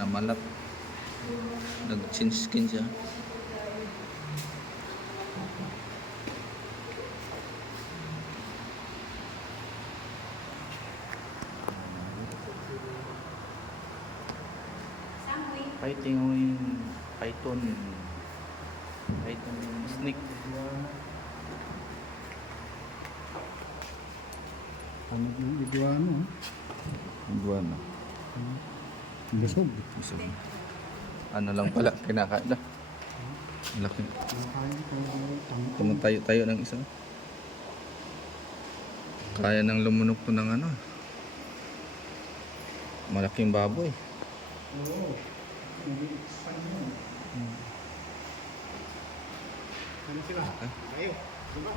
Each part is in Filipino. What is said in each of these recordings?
namalat. Nag-change skin siya. Fighting python. Python snake. Ano yung iguana? Iguana. Busog. Gusto mo. Ano lang pala, kinakain na. Laki. Tumatayo-tayo ng isa. Kaya nang lumunok to ng ano. Malaking baboy. Oo. Nag-expand yun. Ano sila? Tayo. Diba?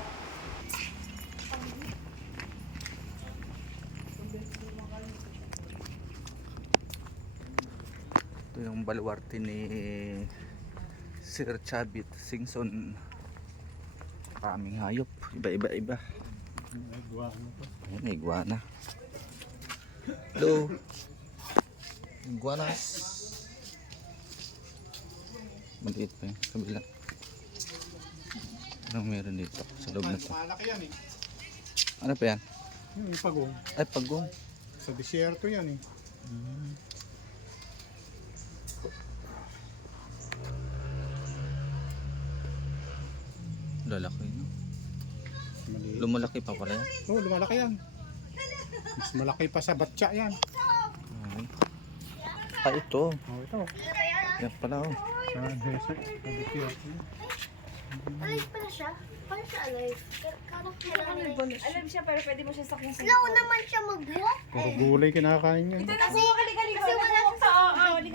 Ito yung baluarte ni Sir Chavit Singson. Maraming hayop. Iba-iba. Iguana pa. Ayan, iguana. Hello. Iguanas. Maliit pa yung kabila. Anong meron dito sa loob na ito? Malaki yan eh. Ano pa yan? Yung pagong. Ay, pagong. Sa disyerto yan eh. Lalaki, no? Maliit. Lumalaki pa pala yan. Oo, lumalaki yan. Mas malaki pa sa batya yan. Ay. Ah, ito. Oh, ito. Yan pala, oh. Sa desert. Sa disyerto. Alive pala siya? Paano siya alive? Kailangan Alam siya pero pwede mo siya sa kung Slow naman siya mag-walk. Puro gulay kinakain yan. Kasi wala siya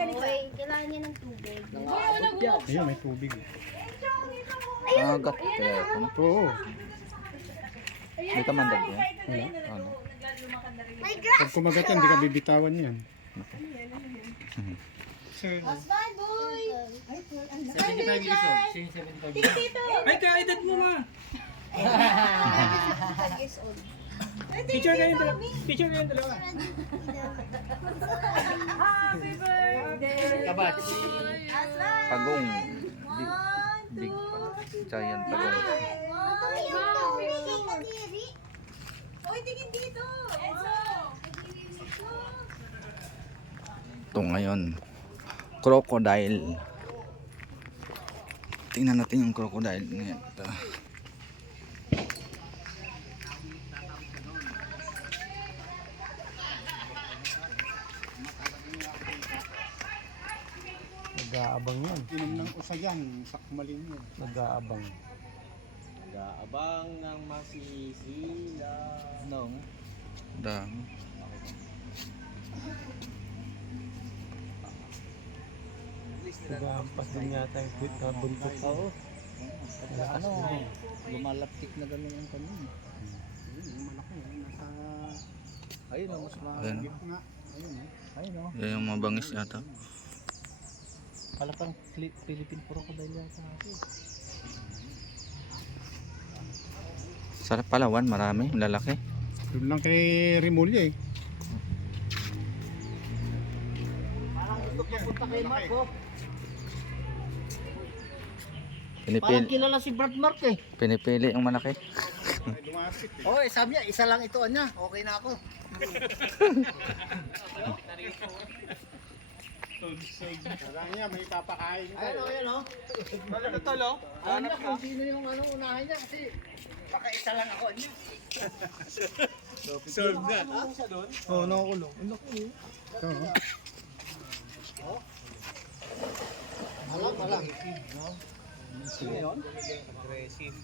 Uy, kailangan niya ng tubig. Ayun, may tubig. Agat. Kaya ito, no? Oo. May kamandag yan. Wala. Ano? May grass! Pag kumagat yan, di ka bibitawan yan. Sir, Bye, boy! 75 years old. Siya yung 75 years old. Ay, kaedad mo ma! 5 years old. Picture kayong dalawa. Picture kayong dalawa. Happy birthday! Kabats. Pagong. Big giant pagong. Uy, tingin dito! Ito ngayon. Crocodile. Tingnan natin yung crocodile ngayon. Ito. nag-aabang yan. Inom ng usayan, sakmalin yun. Nag-aabang. Nag-aabang ng masisila. No. Dami. Nag-aampas din yata yung buntot. Oo. Ano? Lumalaptik na gano'n yung kanin. Malaki. Nasa Ayun ang mas Ayan. gitna. Ayun eh. Ayun o. Yan yung mga bangis yata. Pala parang Philippine crocodile yata. Sa Palawan, marami. Lalaki. Doon lang kay Rimulya eh. Parang gusto ko punta kay Marco. Pinipili, kilala si Brad Mark eh. pinipili yung malaki. Ay, lumapit eh. Oo, sabi niya, isa lang ito niya. Okay na ako. Kailangan niya, may papakain ka. Ayun o, ayun o. Ito tolo. Alam niya kung sino yung unahin niya kasi baka isa lang ako niya. Serve na. Oo, nakakulong. Ang laki eh. Ito. oh. Alam. Sino yun? Aggressive.